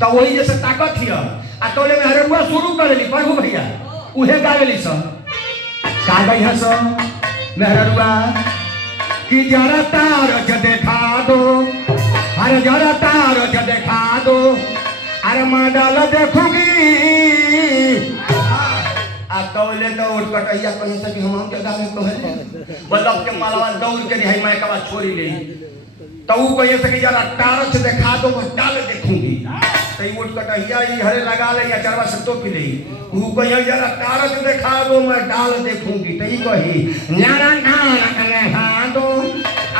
तो वही जैसे ताकत हिय आ तोले में हररुआ शुरू करेली प्रभु भैया उहे गावेली सन का गई सन मेहरुआ कि जरा तार देखा दो अरे जरा तार देखा दो अरे मॉडल देखूंगी आ तौले दौड़ कटैया कहीं से कि हम के गावे कहले बल्लभ के मालवा दौड़ के रिहाई मैं कबा छोड़ी ले तो ऊ कहे से कि जरा तार देखा दो मॉडल देखूंगी तई उठ कटैया ई हरे लगा ले या चरवा से तो पी ले ऊ कहे जरा तार देखा दो मैं डाल देखूंगी तई कही ना ना ना हां दो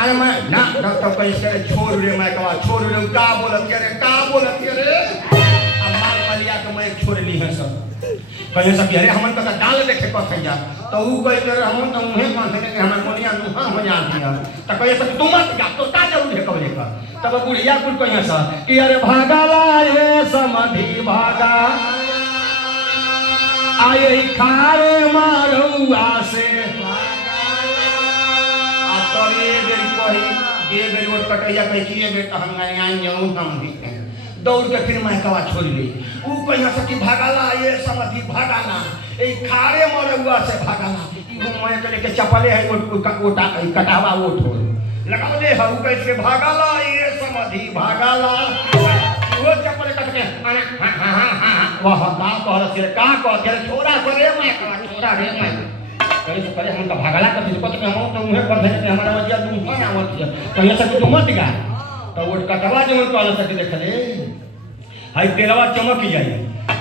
अरे मैं ना डॉक्टर कहीं से छोड़ रे मैं कबा छोड़ रे का बोलत रे अम्मा मलिया के मैं छोड़ ली है सब कहे सब अरे हमन का डाल देखे कथ जा तो ऊ कहे रे हमन तो मुहे मान के हमर मोनिया नुहा हो जाती है तो कहे सब तुम मत जा तो का जरूर है कबले का तब बुढ़िया कुल कहे सा कि अरे भागाला ये समधि भागा आए खारे मारुआ से आ तो ये बेर वो कटैया कह कि ये बेटा हम आई जाऊं हम भी दौड़ के फिर मैं कवा छोड़ ली ऊ कहिया से कि भागाला ये समधि भागाना ए खारे मरुआ से भागाना ई मैं के लेके चपले है वो कटावा वो ठोर लगाओ ले हऊ कैसे भागाला ये समधि भागाला वो चपले कट के हां वाह का कह से का कह के छोरा करे मैं छोरा रे मैं कहीं से करे हम का भागाला का दिल को तो हम तो मुहे पर धरे हमारा मजिया तुम ना आवत है कहीं से तुम मत गा तो वो कटवा जो तो आला सके देख ले हाय तेलवा चमक जाए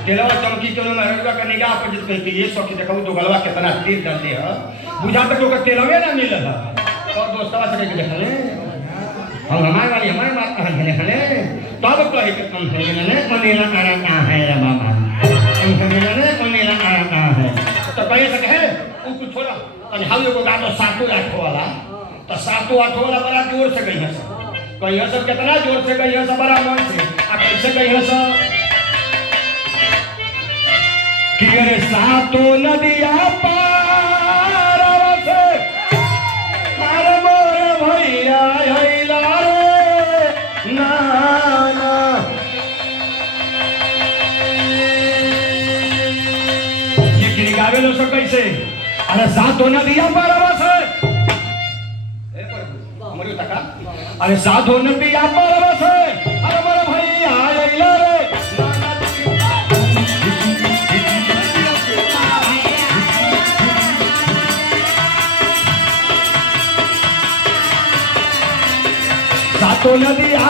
तेलवा चमकी के में हरवा का निगाह पर जिस कह के ये सो कि देखो तो गलवा कितना तेल डालते है बुझा तक तो तेलवे ना मिल रहा और दोस्तवा से देख ले हम हमारे बात कहां है तब कहे कि तुम है ने मनेला करा है रे बाबा तुम है ने मनेला करा है तो कहे से कहे उ कुछ छोड़ा और हाउ को गातो 7-8 वाला तो 7-8 वाला बड़ा जोर से गई है कहिया सब कितना जोर से कहिया सब बड़ा मन से आ कैसे कहिया सब कि अरे सातो नदिया पार से हर मोर भैया आइला रे नाना ये गिरी गावे लो सब कैसे अरे सातो नदिया पार से अरे साधु नदिया पर से अरे बड़ा भैया आइला रे साधु नदिया